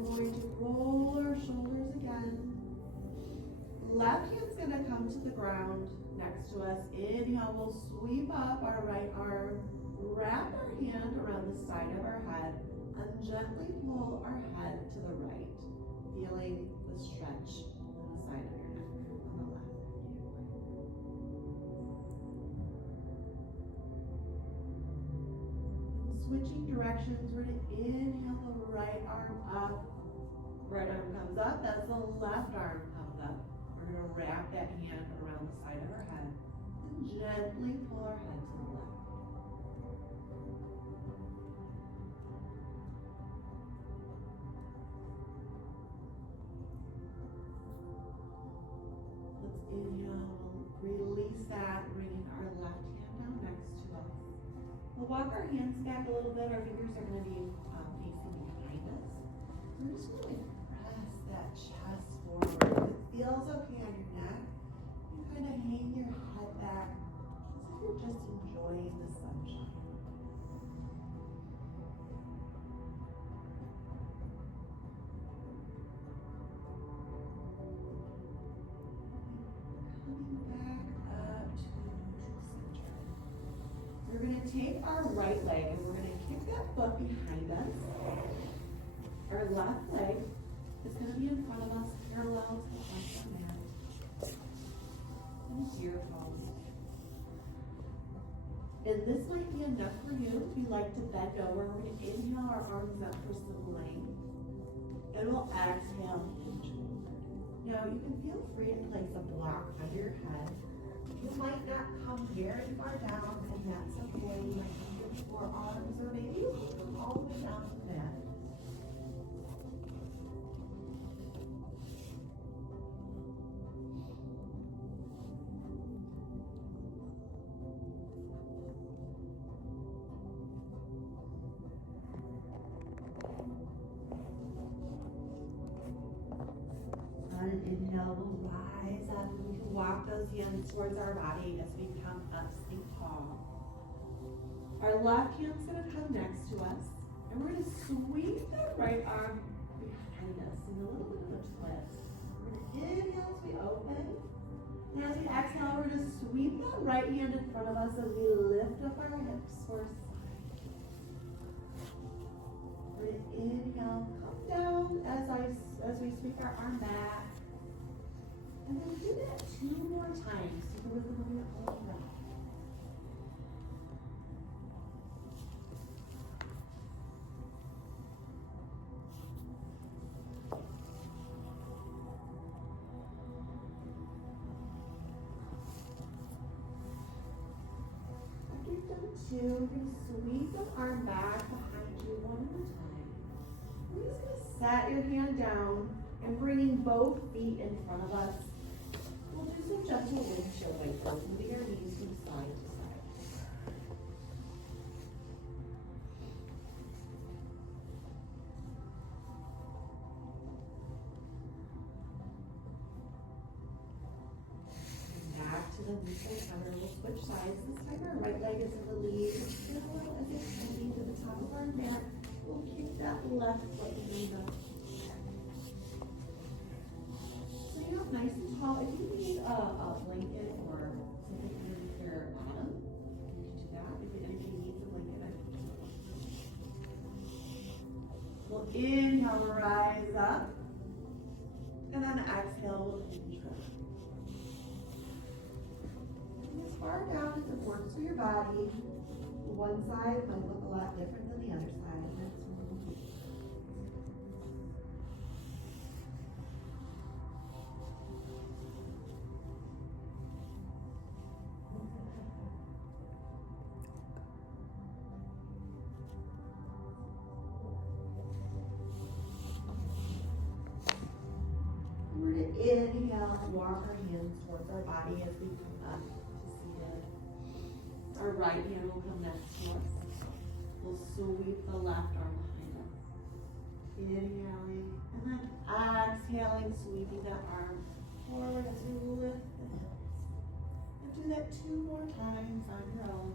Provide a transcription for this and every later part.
We're going to roll our shoulders again. Left hand's going to come to the ground next to us. Inhale, we'll sweep up our right arm, wrap our hand around the side of our head, and gently pull our head to the right, feeling the stretch on the side of your neck on the left. And switching directions, we're going to inhale the right arm up. Right arm comes up, that's the left arm comes up. We're going to wrap that hand around the side of our head and gently pull our head to the left. Let's inhale, we'll release that, bringing our left hand down next to us. We'll walk our hands back a little bit. Our fingers are going to be facing behind us. We're just going to press that chest forward. If it feels okay on your neck, you kind of hang your head back as if you're just enjoying the sunshine. Coming back up to the neutral center. We're going to take our right leg and we're going to kick that foot behind us. Our left leg is going to be in front of us, parallel to the front of the mat. And deer pose. And this might be enough for you if you like to bend over. We're going to inhale our arms up for some length. And we'll exhale, hinge forward. Now you can feel free to place a block under your head. You might not come very far down, and that's okay. You might come to your forearms, or maybe you can come all the way down to the mat. Inhale, we'll rise up, and we can walk those hands towards our body as we come up, stay tall. Our left hand's going to come next to us, and we're going to sweep that right arm behind us in a little bit of a twist. We're going to inhale as we open, and as we exhale, we're going to sweep that right hand in front of us as we lift up our hips for a side. We're going to inhale, come down as we sweep our arm back. And then do that 2 more times to the rhythm of your own breath. After you've done 2, you're going to sweep the arm back behind you 1 at a time. We're just going to set your hand down and bringing both feet in front of us. We'll do some gentle windshield wipers, moving our knees from side to side. And back to the neutral center. We'll switch sides. This time our right leg is in the lead. Parallel as it's heading to the top of our mat. We'll kick that left foot behind us. Nice and tall. If you need a blanket or something underneath your bottom, you can do that. If anybody needs a blanket, I can do it. We'll inhale, rise up, and then exhale, we'll hinge back. And as far down as it works for your body, one side might look a lot different than the other side, and that's normal. We're going to inhale and walk our hands towards our body as we come up to seated. Our right hand will come next to us. We'll sweep the left arm behind us. Inhaling and then exhaling, sweeping that arm forward as we lift the hips. And do that 2 more times on your own.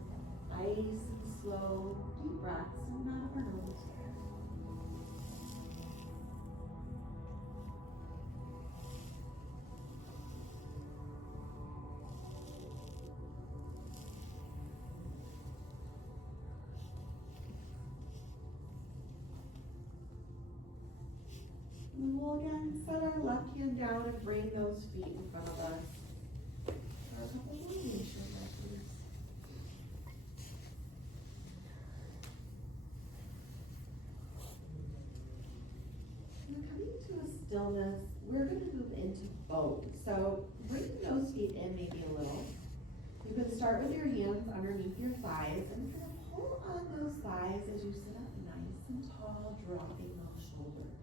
Nice and slow, deep breaths, and out of our nose. And we'll again set our left hand down and bring those feet in front of us. For a couple more nature breaths. And coming to a stillness, we're going to move into boat. So bring those feet in maybe a little. You can start with your hands underneath your thighs and kind of pull on those thighs as you sit up nice and tall, dropping those shoulders.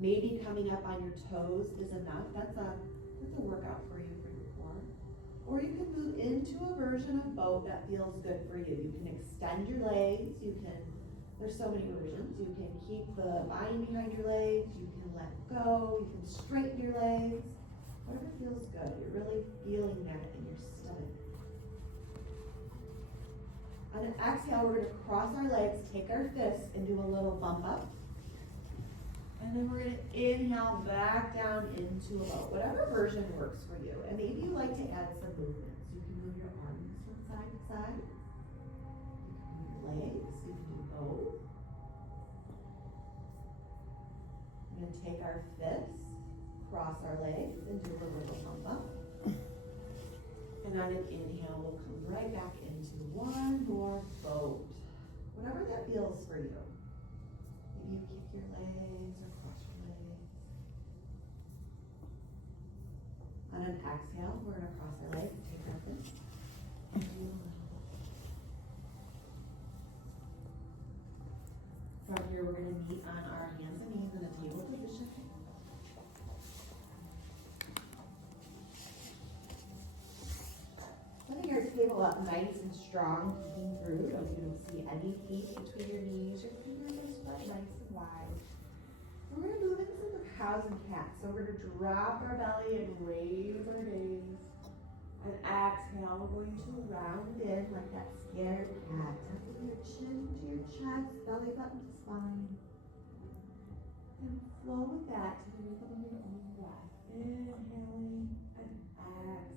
Maybe coming up on your toes is enough. That's a workout for you for your core. Or you can move into a version of boat that feels good for you. You can extend your legs. There's so many versions. You can keep the bind behind your legs. You can let go. You can straighten your legs. Whatever feels good. You're really feeling that in your stomach. On an exhale, we're going to cross our legs, take our fists, and do a little bump up. And then we're going to inhale back down into a boat, whatever version works for you. And maybe you like to add some movements. You can move your arms from side to side. You can move your legs. You can do both. We're going to take our fists, cross our legs, and do a little bump up. And on an inhale, we'll come right back into one more boat. Whatever that feels for you. Maybe you kick your legs or cross your legs. On an exhale, we're going to cross our legs, take our fists, and do a little. From here, we're going to meet on our hands and knees in a table position. Putting your table up nice and strong, keeping through, so you don't see any feet between your knees. Your fingers are spread nice and wide. So we're going to move into the cows and cats. So we're going to drop our belly and raise our gaze. And exhale, we're going to round in like that scared cat. Tucking your chin to your chest, belly button to spine. And flow with that to the rhythm of your own breath. Inhaling and exhaling.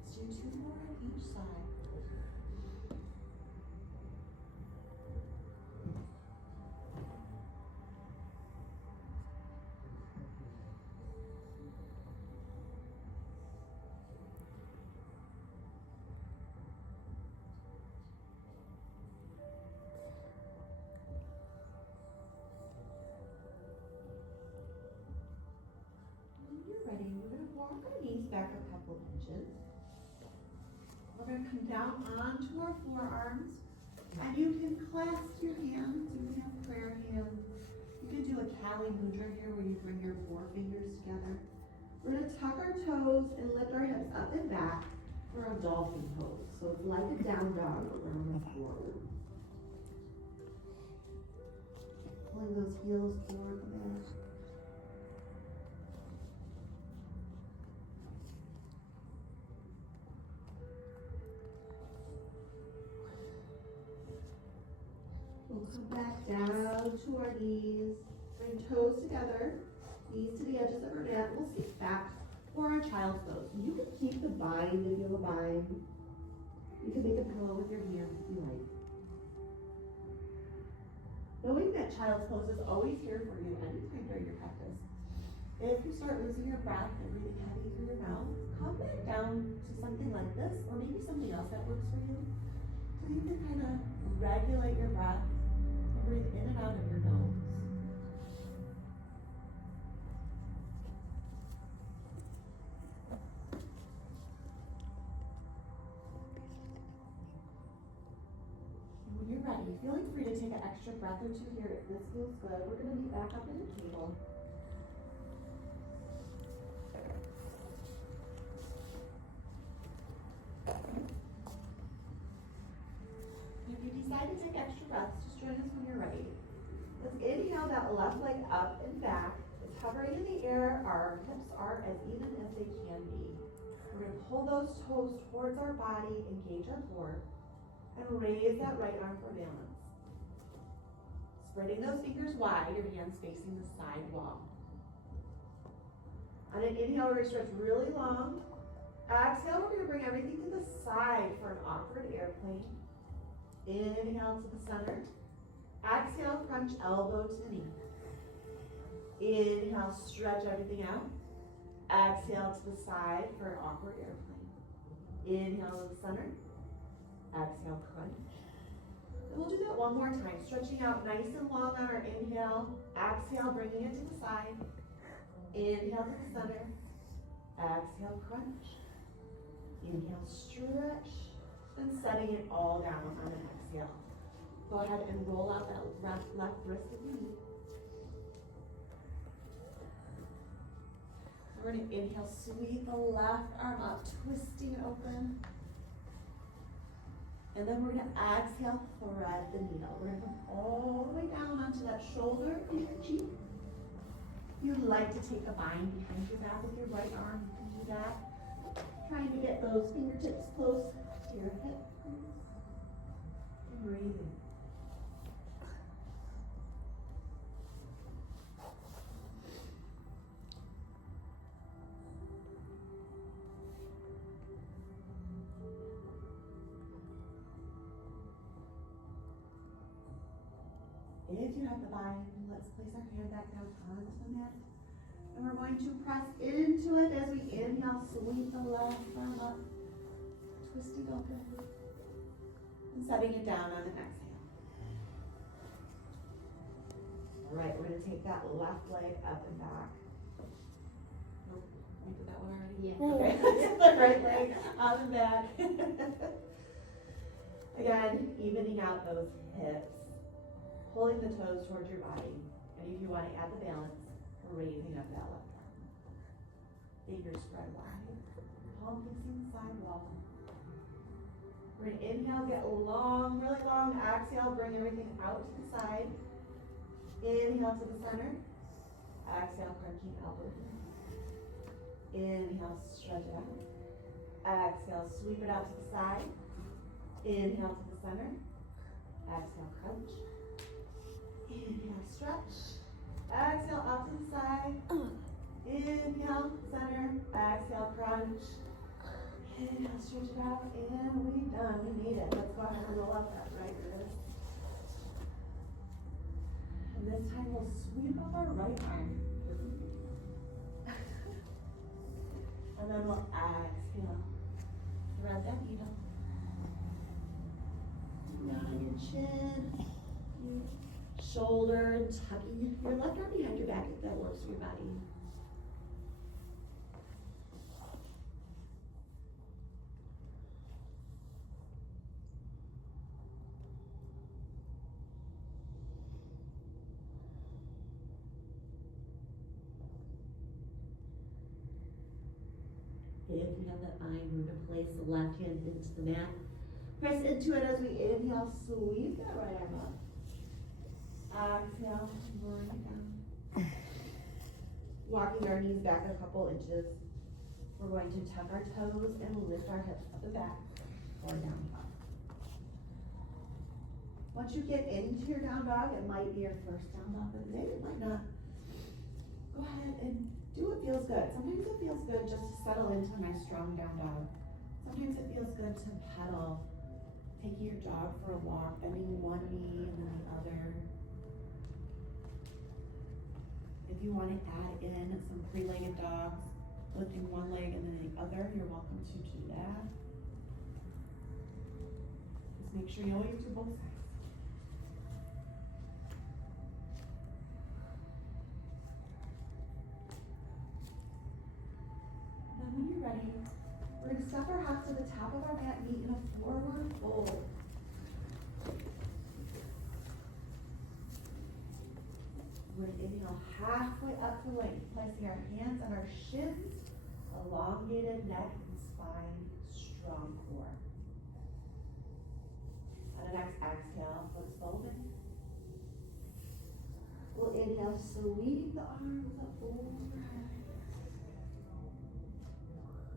Let's do 2 more on each side. When you're ready, we're going to walk our knees back a couple inches. We're going to come down onto our forearms, and you can clasp your hands. You can have prayer hands. You can do a Kali Mudra here where you bring your 4 fingers together. We're going to tuck our toes and lift our hips up and back for a dolphin pose. So it's like a down dog around the forward. Pulling those heels forward a bit. We'll come back down to our knees, bring toes together, knees to the edges of our mat. We'll sit back for our child's pose. You can keep the bind if you have a bind. You can make a pillow with your hands if you like. Knowing that child's pose is always here for you anytime during your practice. If you start losing your breath and breathing heavy through your mouth, come back down to something like this, or maybe something else that works for you. So you can kind of regulate your breath. Breathe in and out of your nose. And when you're ready, feeling free to take an extra breath or 2 here if this feels good. We're going to be back up in the table. If you decide to take extra breaths, just join us when you're ready. Let's inhale that left leg up and back. It's hovering in the air. Our hips are as even as they can be. We're going to pull those toes towards our body, engage our core. And raise that right arm for balance. Spreading those fingers wide, your hands facing the side wall. On an inhale, we're going to stretch really long. Exhale, we're going to bring everything to the side for an awkward airplane. Inhale to the center. Exhale, crunch elbow to knee. Inhale, stretch everything out. Exhale to the side for an awkward airplane. Inhale to the center. Exhale, crunch. And we'll do that one more time, stretching out nice and long on our inhale. Exhale, bringing it to the side. Inhale to the center. Exhale, crunch. Inhale, stretch. And setting it all down on an exhale. Go ahead and roll out that left wrist if you need. We're going to inhale, sweep the left arm up, twisting it open. And then we're going to exhale, thread the needle. We're going to come all the way down onto that shoulder and your cheek. If you'd like to take a bind behind your back with your right arm, you can do that. Trying to get those fingertips close to your hip. And breathing. If you have the bind, let's place our hand back down onto the mat. And we're going to press into it as we inhale, sweep the left arm up, twisting open, and setting it down on an exhale. All right, we're going to take that left leg up and back. Nope, we did that one already? Yeah. Okay, the right leg on and back. Again, evening out those hips. Pulling the toes towards your body. And if you want to add the balance, raising up that left arm. Fingers spread wide. Palm facing the side wall. We're going to inhale, get long, really long. Exhale, bring everything out to the side. Inhale to the center. Exhale, crunching elbow. Inhale, stretch it out. Exhale, sweep it out to the side. Inhale to the center. Exhale, crunch. Inhale, stretch. Exhale, out to the side. Inhale, center. Exhale, crunch. Inhale, stretch it out. And we're done. We need it. Let's go ahead and roll up that right wrist. And this time we'll sweep up our right arm. And then we'll exhale. Thread that needle. Down your chin. Shoulder, tucking your left arm behind your back if that works for your body. If you have that bind, we're going to place the left hand into the mat. Press into it as we inhale, sweep that right arm up. Exhale, bring it down. Walking our knees back a couple inches. We're going to tuck our toes and lift our hips up and back for down dog. Once you get into your down dog, it might be your first down dog of the day, it might not. Go ahead and do what feels good. Sometimes it feels good just to settle into a nice strong down dog. Sometimes it feels good to pedal, taking your dog for a walk, bending one knee and then the other. If you want to add in some three-legged dogs, lifting one leg and then the other, you're welcome to do that. Just make sure you always do both sides. Then when you're ready, we're going to step our half to the top of our mat, meet in a forward fold. We're going to inhale halfway up to length, placing our hands on our shins, elongated neck and spine, strong core. On the next exhale, foot folding. We'll inhale, sweep the arms up overhead.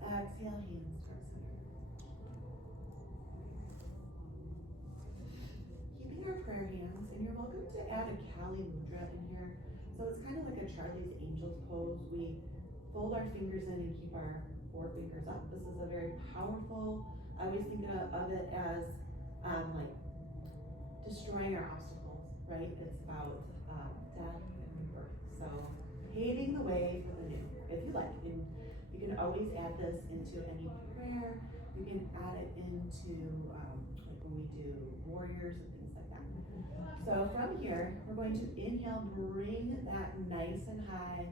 Exhale, hands towards center. to add a Kali Mudra in here. So it's kind of like a Charlie's Angels pose. We fold our fingers in and keep our forefingers up. This is a very powerful, I always think of it as like destroying our obstacles, right? It's about death and rebirth. So paving the way for the new, if you like. And you can always add this into any prayer. You can add it into like when we do warriors and things like that. So from here, we're going to inhale, bring that nice and high,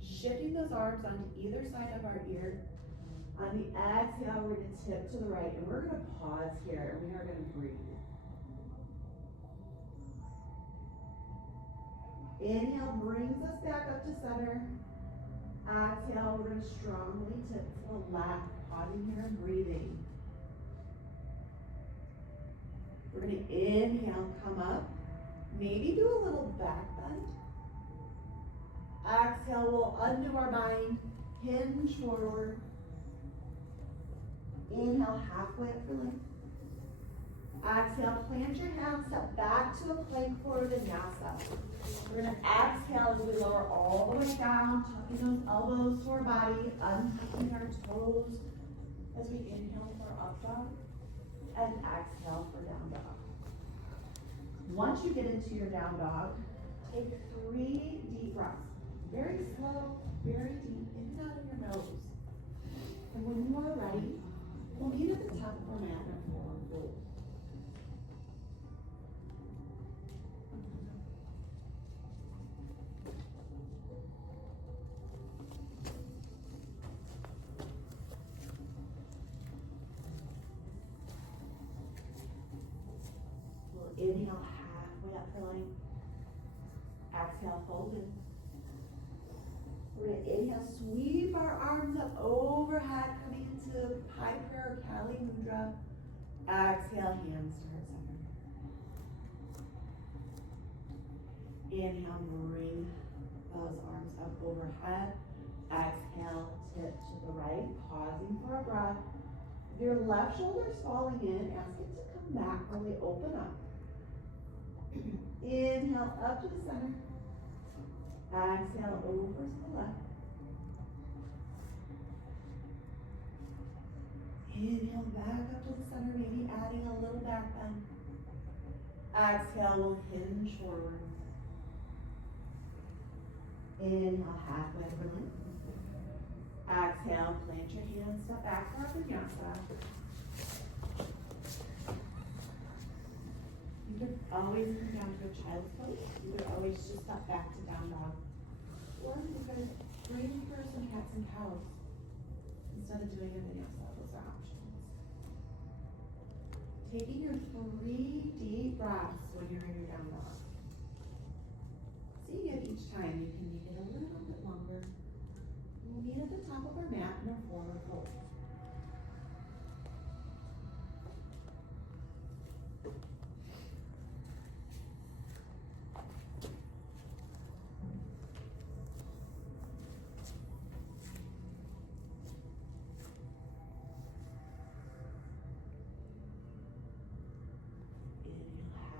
shifting those arms onto either side of our ear. On the exhale, we're going to tip to the right, and we're going to pause here, and we are going to breathe. Inhale brings us back up to center. Exhale, we're going to strongly tip to the left, pausing here and breathing. We're going to inhale, come up, maybe do a little back bend. Exhale, we'll undo our bind, hinge forward. Inhale, halfway up for length. Exhale, plant your hands, step back to a plank for vinyasa. We're going to exhale as we lower all the way down, tucking those elbows to our body, untucking our toes as we inhale for up dog and exhale for down dog. Once you get into your down dog, take 3 deep breaths. Very slow, very deep, in and out of your nose. And when you are ready, we'll meet at the top of our mat in our forward fold. We'll inhale halfway up for length. Exhale, folded. We're going to inhale, sweep our arms up overhead, coming into high prayer, Kali Mudra. Exhale, hands to heart center. Inhale, bring those arms up overhead. Exhale, tip to the right, pausing for a breath. If your left shoulder is falling in, ask it to come back when we open up. Inhale, up to the center. Exhale, over to the left. Inhale, back up to the center, maybe adding a little back bend. Exhale, we'll hinge forward. Inhale, halfway for length. Exhale, plant your hands, step back for our vinyasa. You could always come down to a child's pose. You could always just step back to down dog. Or you could bring for some cats and cows instead of doing a vinyasa. Those are options. Taking your 3 deep breaths when you're in your down dog. Seeing if each time you can make it a little bit longer. We'll meet at the top of our mat in our forward fold.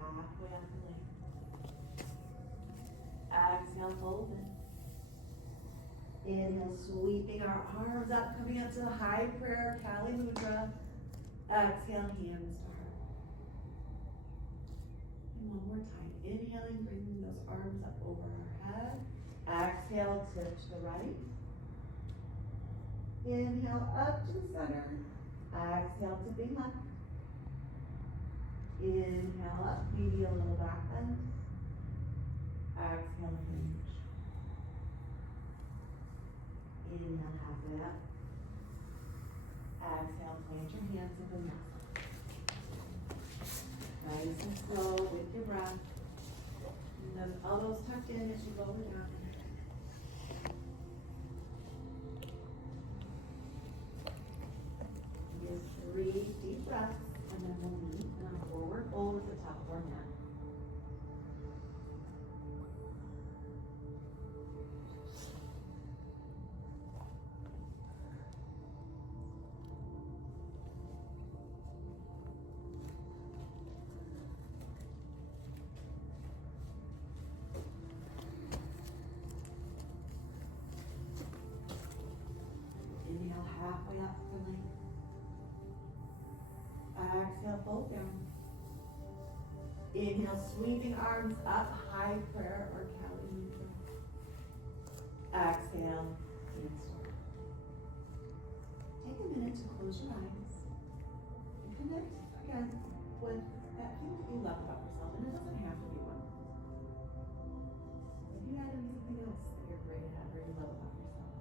Halfway up the leg. Exhale, fold it. Inhale, sweeping our arms up, coming up to the high prayer, Kali Mudra. Exhale, hands to heart. And one more time. Inhaling, bringing those arms up over our head. Exhale, tip to the right. Inhale, up to the center. Exhale, tipping left. Inhale up, maybe a little back bend. Exhale, hinge. Inhale, halfway up. Exhale, plant your hands in the mat. Nice and slow with your breath. And those elbows tucked in as you lower down. Give 3 deep breaths, and then we'll meet in our forward fold at the top of our mat. length. Exhale, fold down. Inhale, sweeping arms up, high prayer or Kali Mudra. Exhale, handstand. Take a minute to close your eyes and connect again with that thing that you love about yourself, and it doesn't have to be one. If you had anything else that you're great at or you love about yourself.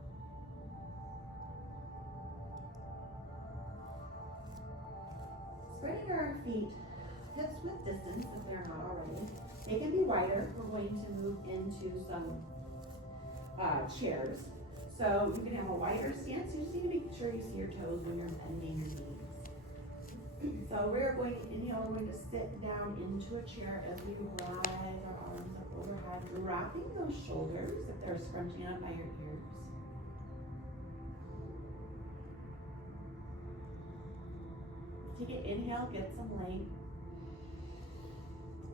Spreading our feet hips width distance if they're not already. They can be wider. We're going to move into some chairs. So you can have a wider stance. You just need to make sure you see your toes when you're bending your knees. So we're going to inhale, we're going to sit down into a chair as we rise our arms up overhead, dropping those shoulders if they're scrunching up by your ears. Take an inhale, get some length.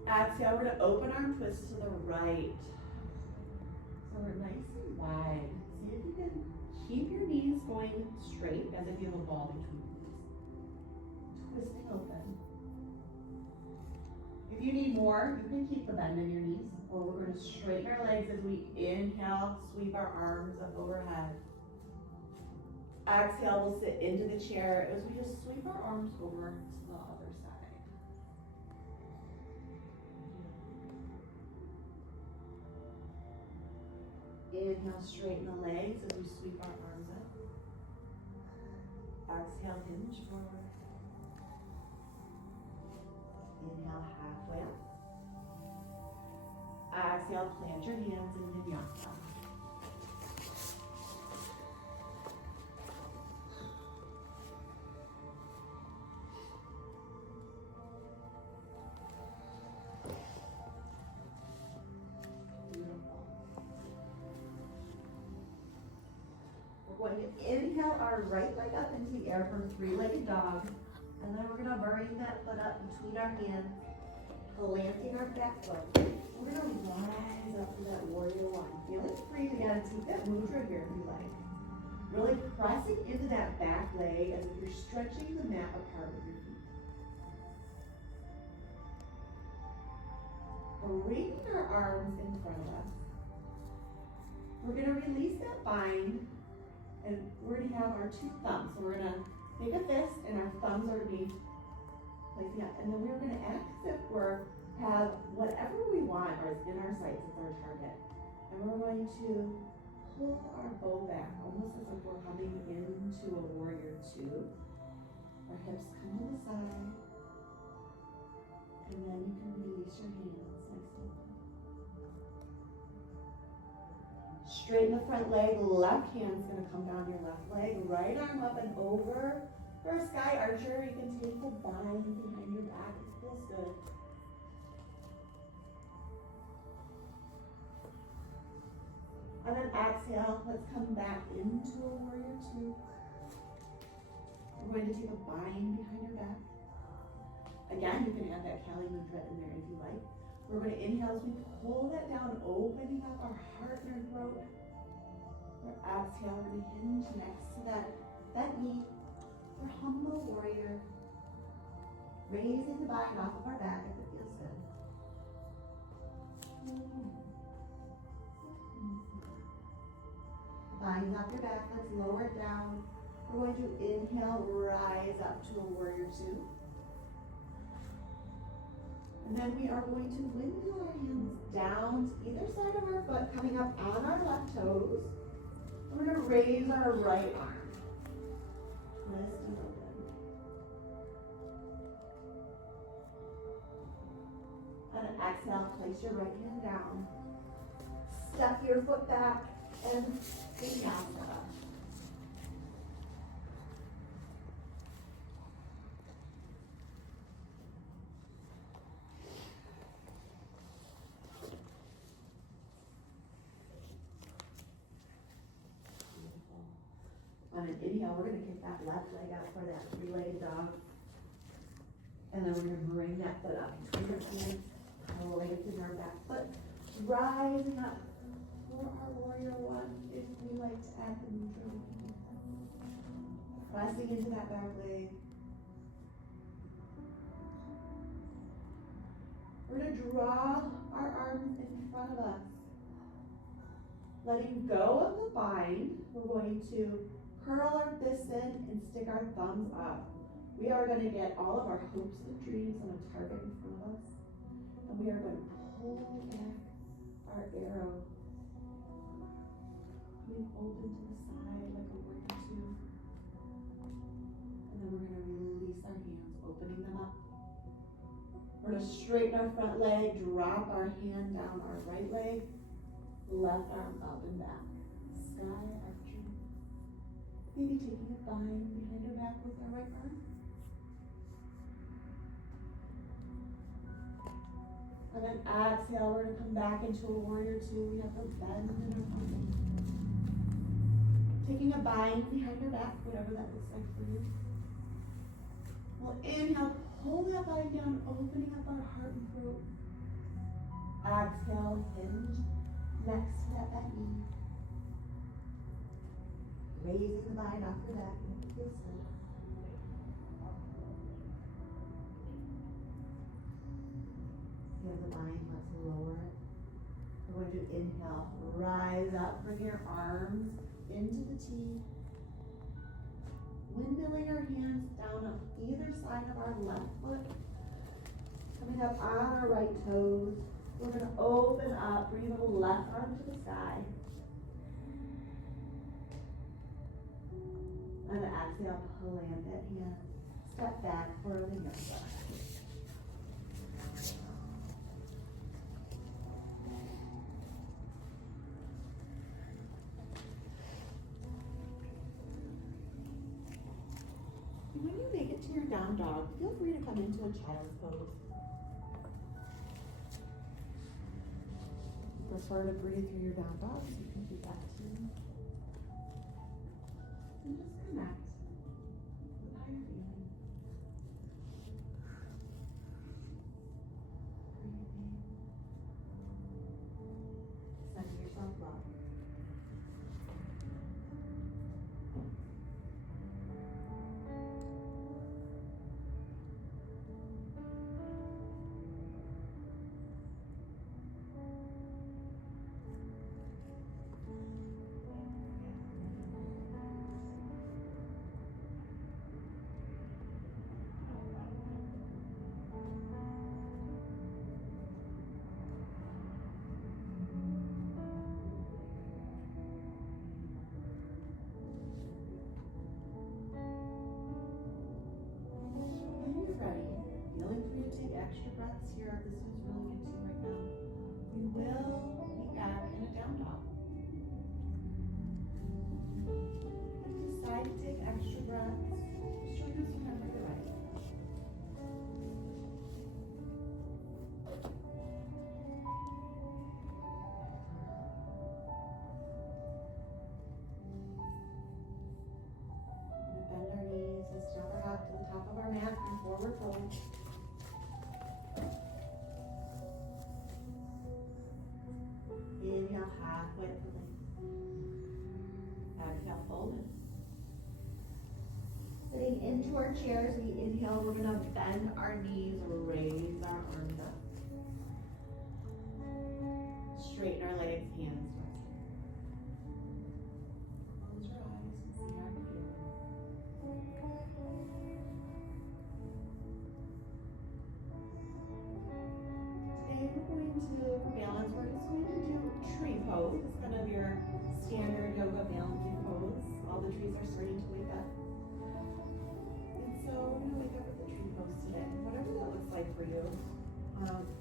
Exhale, we're going to open arm twist to the right. So we're nice and wide. See if you can keep your knees going straight as if you have a ball between your knees. Twisting open. If you need more, you can keep the bend in your knees, or we're going to straighten our legs as we inhale, sweep our arms up overhead. Exhale, we'll sit into the chair as we just sweep our arms over to the other side. Inhale, straighten the legs as we sweep our arms up. Exhale, hinge forward. Inhale, halfway up. Exhale, plant your hands in vinyasa. We're going to inhale our right leg up into the air for a three-legged dog. And then we're going to bring that foot up between our hands, planting our back foot. We're going to rise up to that warrior one. Feel it breathe again. Take that mudra here if you like. Really pressing into that back leg as if you're stretching the mat apart with your feet. Bringing our arms in front of us. We're going to release that bind, and we're going to have our two thumbs. So we're going to make a fist, and our thumbs are going to be placing up. And then we're going to act as if we're have whatever we want or is in our sights as our target. And we're going to pull our bow back, almost as if we're coming into a warrior two. Our hips come to the side. And then you can release your hands nice and low. Straighten the front leg, left hand's gonna come down your left leg, right arm up and over. For a sky archer, you can take the bind behind your back, it feels good. And then exhale, let's come back into a warrior two. We're going to take a bind behind your back. Again, you can add that Kali Mudra in there if you like. We're going to inhale as we pull that down, opening up our heart and our throat. We're exhale, we're going to hinge next to that knee. We're humble warrior. Raising the bind off of our back if it feels good. Bind off your back, let's lower it down. We're going to inhale, rise up to a warrior two. And then we are going to windmill our hands down to either side of our foot, coming up on our left toes. And we're going to raise our right arm. Twist and open. And then exhale, place your right hand down. Step your foot back and vinyasa. On an inhale, we're going to kick that left leg out for that three-legged dog. And then we're going to bring that foot up between our hands, planting our back foot, rising up for our warrior one. If we like to add the mudra, we can do that. Pressing into that back leg. We're going to draw our arms in front of us. Letting go of the bind, we're going to curl our fists in and stick our thumbs up. We are going to get all of our hopes and dreams on a target in front of us. And we are going to pull back our arrow. Coming open to the side like a warrior two. And then we're going to release our hands, opening them up. We're going to straighten our front leg, drop our hand down our right leg, left arm up and back. Sky arching. Maybe taking a bind behind our back with our right arm. And then exhale, we're going to come back into a warrior two. We have the bend in our arm. Taking a bind behind our back, whatever that looks like for you. We'll inhale, pull that bind down, opening up our heart and throat. Exhale, hinge next to that back knee. Raising the bind off your back. Feels good. You have the bind, let's lower it. We're going to inhale, rise up, bring your arms into the T. Windmilling our hands down on either side of our left foot. Coming up on our right toes. We're going to open up, bring the left arm to the sky. And exhale, plant that hand. Step back for the yoga. When you make it to your down dog, feel free to come into a child's pose. If you prefer to breathe through your down dog, so you can do that too. And just connect with how you're feeling. Breathing. Sending yourself love. Extra breaths here. This is really good too right now. We will be back in a down dog. If you decide to take extra breaths, just join us whenever you're ready. We're going to bend our knees and step our hop to the top of our mat and forward fold. Inhale, halfway up the length. Exhale, fold in. Sitting into our chairs, we inhale, we're going to bend our knees, raise our arms up. Straighten our legs, hands resting. Close your eyes and see how you feel. Today we're going to balance. We're just going to do tree pose. It's kind of your standard yoga balancing pose. All the trees are starting to wake up. And so we're going to wake up with the tree pose today. Whatever that looks like for you.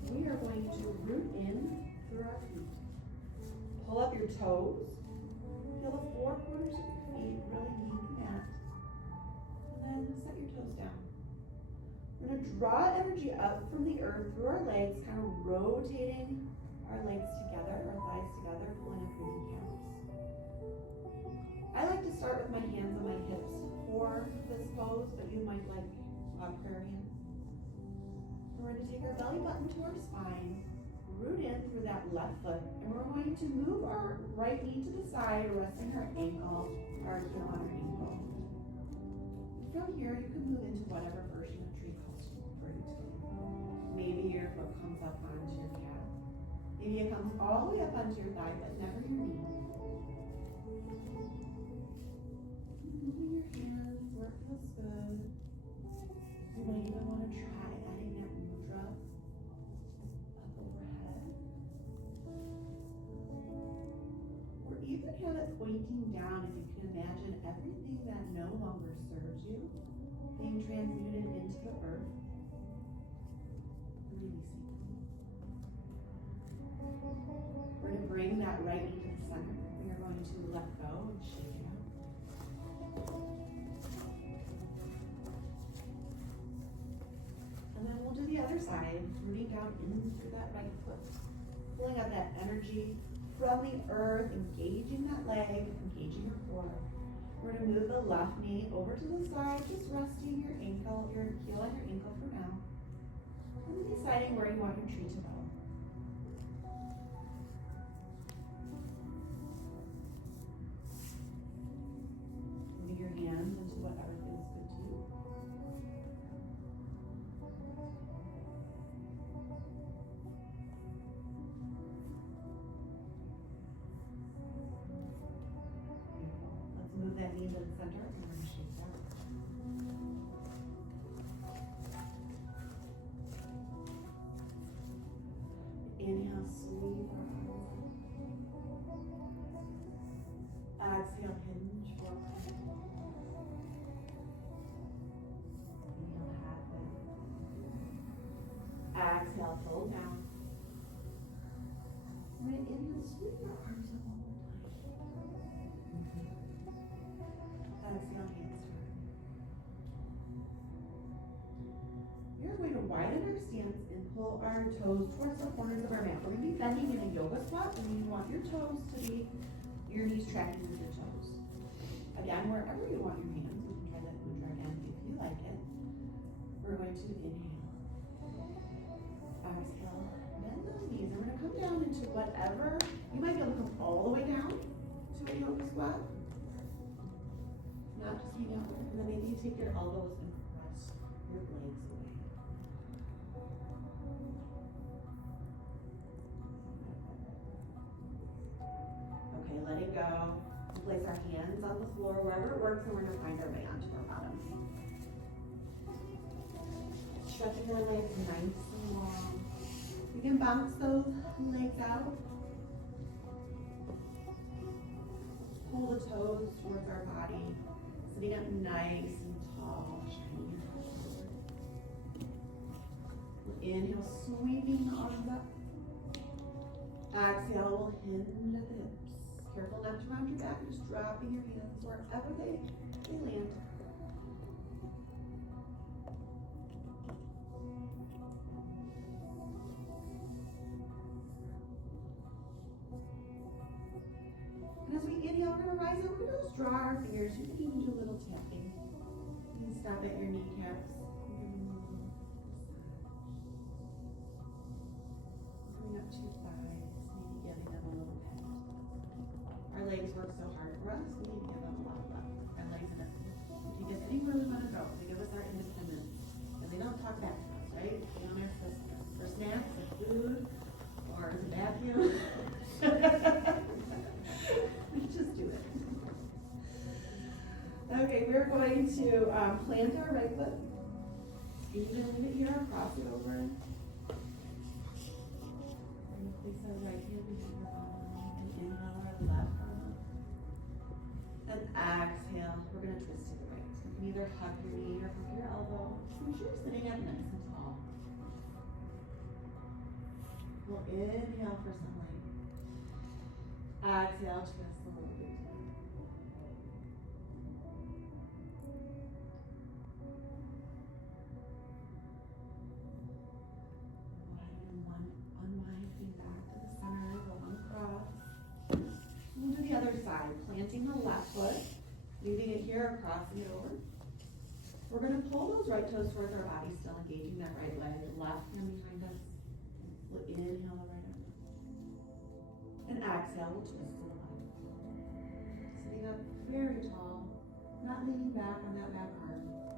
We are going to root in through our feet. Pull up your toes. Feel the four corners of your feet really kneading the mat. And then set your toes down. We're going to draw energy up from the earth through our legs, kind of rotating our legs together, our thighs together, pulling up your kneecaps. I like to start with my hands on my hips for this pose, but you might like prayer hands. We're going to take our belly button to our spine, root in through that left foot, and we're going to move our right knee to the side, resting our ankle, our heel on our ankle. from here, you can move into whatever version of tree calls for you today. Maybe your foot comes up onto your calf. Maybe it comes all the way up onto your thigh, but never your knee. Moving your hands where it feels good. You might even want to try adding that mudra up overhead. Or even have it pointing down if you can imagine everything that no longer serves you being transmuted into the earth. Releasing. We're going to bring that right knee to the center. We are going to let go and shake it out. And then we'll do the other side, rooting down in through that right foot. Pulling up that energy from the earth, engaging that leg, engaging your core. We're going to move the left knee over to the side, just resting your ankle, your heel on your ankle for now. And then deciding where you want your tree to go. Moving your hands into whatever feels good to you. Let's move that knee to the center and we're going to shake that. Inhale, sweep our arms. Exhale, hinge forward. Inhale, halfway. Exhale, fold down. We're going to inhale, sweep our arms up one more time. Exhale, hands turn. We're going to widen our stance and pull our toes towards the corners of our mat. We're going to be bending in a yoga squat, and you want your toes to be, your knees tracking with your toes. Again, wherever you want your hands, you can try that mudra again if you like it. We're going to inhale. Exhale, bend those knees. And we're going to come down into whatever, you might be able to come all the way down to a yoga squat. Not just hang out there. And then maybe you take your elbows and press your legs away. Okay, letting go. We'll place our hands on the floor wherever it works, and we're going to find our way onto our bottom. Stretching our legs nice and long. You can bounce those legs out. Pull the toes towards our body. Sitting up nice and tall, shining your head forward. Inhale, sweeping the arms up. Exhale, we'll hinge at the hips. Careful not to round your back, just dropping your hands wherever they land. And as we inhale, we're going to rise up. We're going to just draw our fingers. You can even do a little tapping. You can stop at your kneecaps. Coming up to your thighs, maybe giving them a little pat. Our legs work so hard for us, we need to give them a lot of love. Our legs and we can get anywhere we want to go. They give us our independence. And they don't talk back to us, right? They don't ask us for snacks or food or to bath you. We just do it. Okay, we're going to plant our right foot. You can leave it here or cross it over. We're going to place our right hand behind our arm and inhale our left arm. And exhale, we're going to twist to the right. So you can either hug your knee or hook your elbow. Just make sure you're sitting up nice and tall. We'll inhale for some length. Exhale, twist a little bit. Unwinding back to the center, going across. We'll do the other side, planting the left foot, leaving it here or crossing it over. We're going to pull those right toes towards our body, still engaging that right leg, left hand behind us. We'll inhale the right arm. And exhale, we'll twist to the left. Sitting up very tall, not leaning back on that back arm.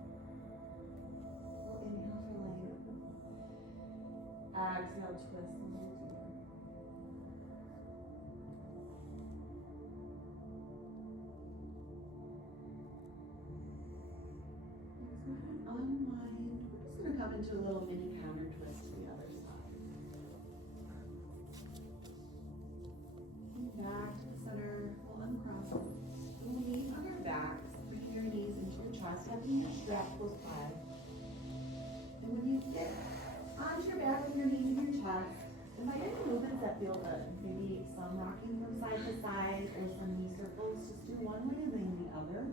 Exhale, twist a little deeper. Let's go ahead and unwind. We're just going to come into a little mini counter twist to the other side. Back to the center. We'll uncross. We'll knees on our backs. Bring your knees into your chest. Having your strap close by. And when you get onto your back with your knees in your chest, invite any movements that feel good. Maybe some rocking from side to side or some knee circles. Just do one way and then the other.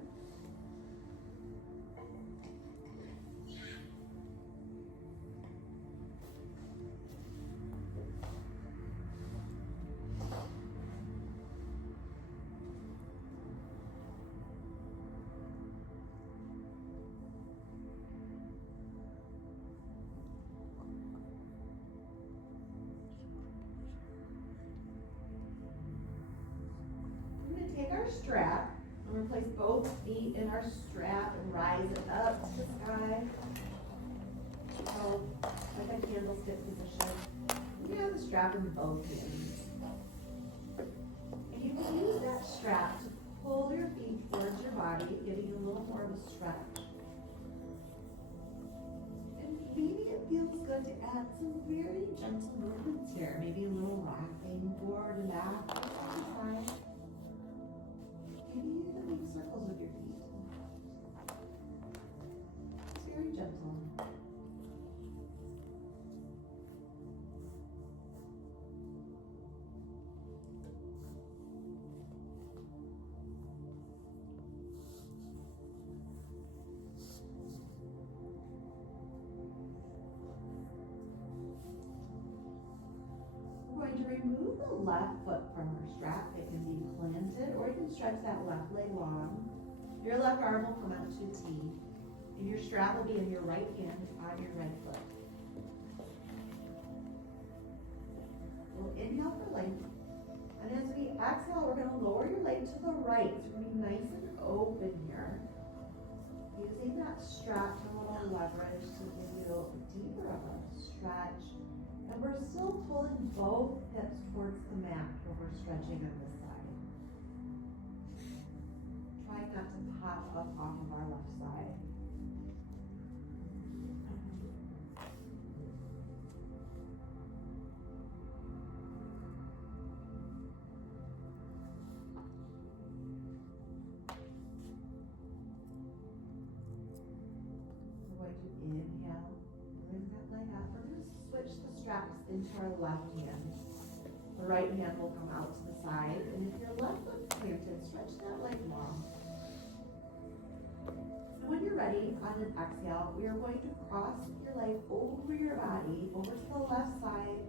Take our strap and we'll place both feet in our strap and rise it up to the sky. So, like a candlestick position. You have the strap in both hands. And you can use that strap to pull your feet towards your body, giving you a little more of a stretch. And maybe it feels good to add some very gentle movements here. Maybe a little rocking forward and back, side to side. Maybe you can make circles with your feet. It's very gentle. We're going to remove the left foot from our strap. It can be planted or you can stretch that left leg long. Your left arm will come out to a T and your strap will be in your right hand on your right foot. We'll inhale for length. And as we exhale, we're going to lower your leg to the right. So we're going to be nice and open here. Using that strap to a little leverage to give you a deeper of a stretch. And we're still pulling both hips towards the mat when we're stretching on this side. Try not to pop up off of our left side. We're going to inhale, bring that leg up. We're going to switch the straps into our left hand. The right hand will come out to the side, and if your left foot's planted, stretch that leg long. And when you're ready, on an exhale, we are going to cross your leg over your body, over to the left side.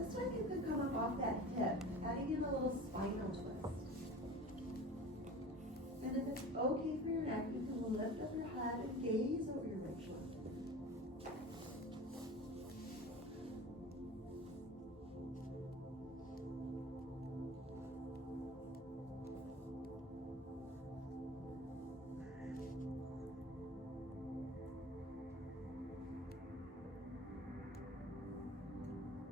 This time you can come up off that hip, adding in a little spinal twist. And if it's okay for your neck, you can lift up your head and gaze over your right shoulder.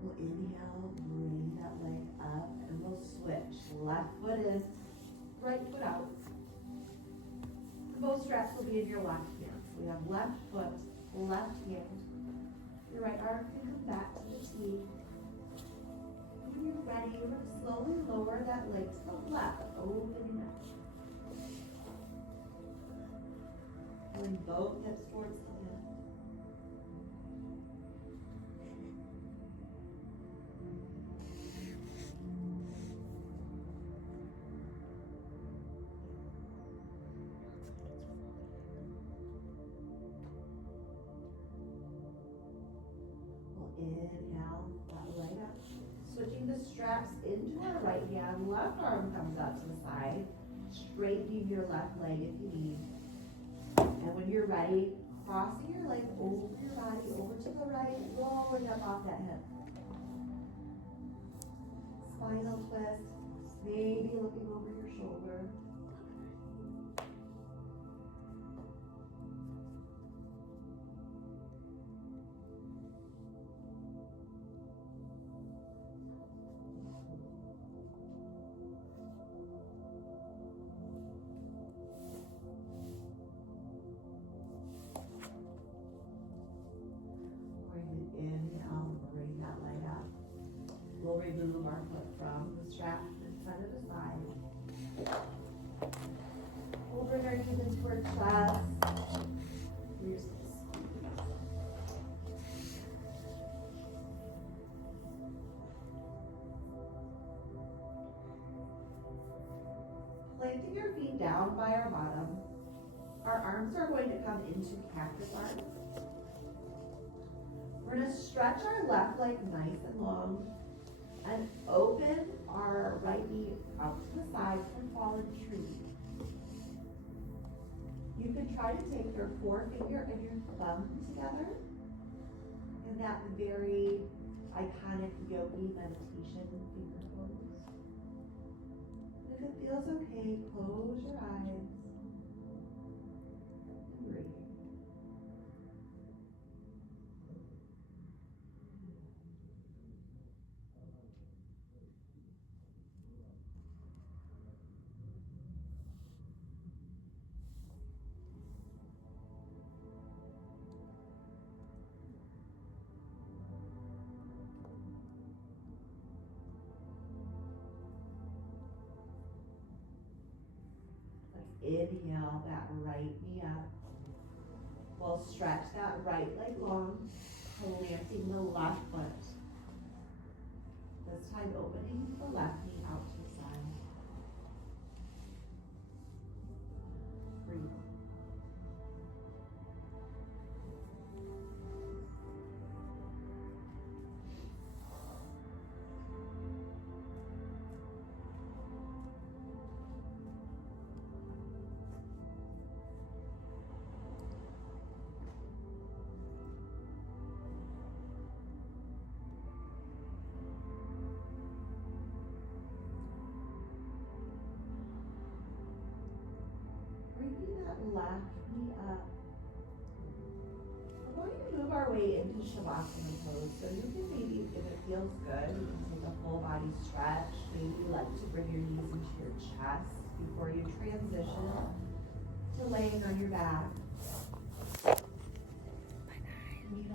We'll inhale, bring that leg up, and we'll switch. Left foot in, right foot out. And both straps will be in your left hand. So we have left foot, left hand. Your right arm can come back to the T. And when you're ready, you're going to slowly lower that leg to the left, opening up. Pulling both hips towards the hip. Inhale, that leg up. Switching the straps into our right hand, left arm comes out to the side. Straightening your left leg if you need. And when you're ready, crossing your leg over your body, over to the right, lowering up off that hip. Spinal twist, maybe looking over your shoulder. remove our foot from the strap and set it aside. We'll bring our knees into our chest. We're just gonna squeeze. Planting our feet down by our bottom, our arms are going to come into cactus arms. We're going to stretch our left leg nice and long and open our right knee out to the side for fallen tree. You can try to take your forefinger and your thumb together in that very iconic yogi meditation finger pose. If it feels okay, close your eyes and breathe. Inhale that right knee up. We'll stretch that right leg long, planting the left foot. This time opening the left knee out to the side. Breathe. Bringing that left knee up. We're going to move our way into Shavasana pose. So you can maybe, if it feels good, you can take a full body stretch. Maybe you like to bring your knees into your chest before you transition to laying on your back.